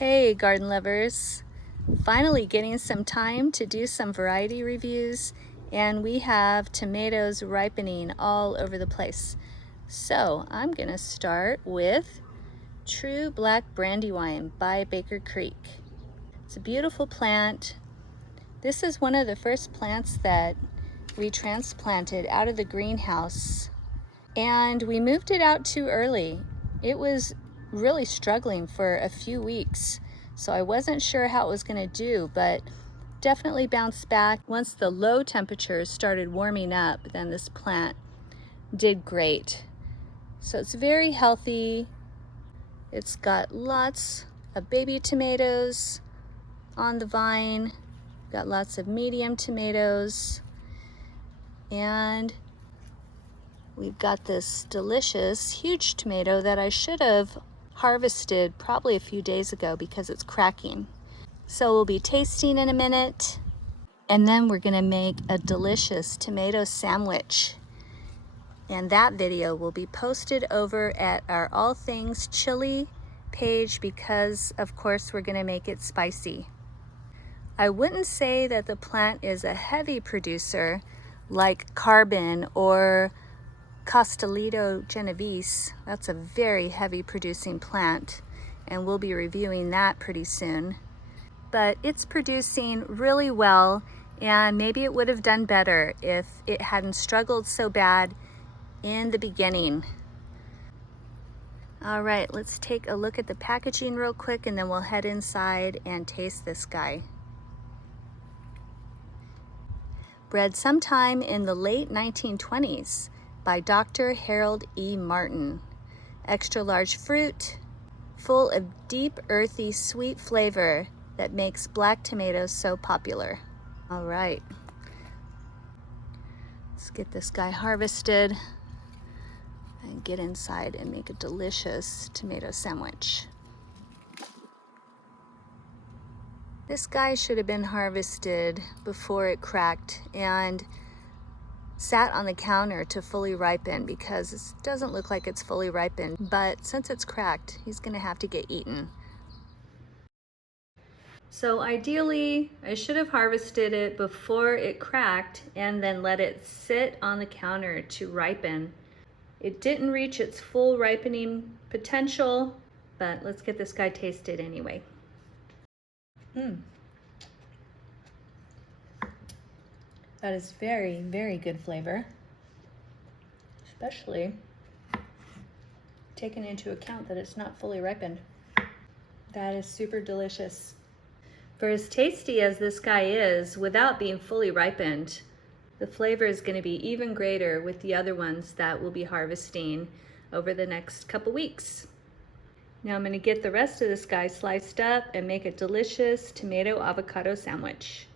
Hey garden lovers, finally getting some time to do some variety reviews, and we have tomatoes ripening all over the place. So I'm gonna start with True Black Brandywine by Baker Creek. It's a beautiful plant. This is one of the first plants that we transplanted out of the greenhouse, and we moved it out too early. It was really struggling for a few weeks, so I wasn't sure how it was going to do, but definitely bounced back. Once the low temperatures started warming up, then this plant did great. So it's very healthy. It's got lots of baby tomatoes on the vine, got lots of medium tomatoes, and we've got this delicious huge tomato that I should have harvested probably a few days ago because it's cracking. So we'll be tasting in a minute, and then we're gonna make a delicious tomato sandwich. And that video will be posted over at our All Things Chili page because of course we're gonna make it spicy. I wouldn't say that the plant is a heavy producer like Carbon or Costalito Genovese. That's a very heavy producing plant, and we'll be reviewing that pretty soon. But it's producing really well, and maybe it would have done better if it hadn't struggled so bad in the beginning. All right, let's take a look at the packaging real quick, and then we'll head inside and taste this guy. Bred sometime in the late 1920s. By Dr. Harold E. Martin. Extra large fruit, full of deep, earthy, sweet flavor that makes black tomatoes so popular. All right, let's get this guy harvested and get inside and make a delicious tomato sandwich. This guy should have been harvested before it cracked and sat on the counter to fully ripen because it doesn't look like it's fully ripened, but since it's cracked, he's gonna have to get eaten. So ideally, I should have harvested it before it cracked and then let it sit on the counter to ripen. It didn't reach its full ripening potential, but let's get this guy tasted anyway. That is very, very good flavor, especially taking into account that it's not fully ripened. That is super delicious. For as tasty as this guy is, without being fully ripened, the flavor is going to be even greater with the other ones that we'll be harvesting over the next couple weeks. Now I'm going to get the rest of this guy sliced up and make a delicious tomato avocado sandwich.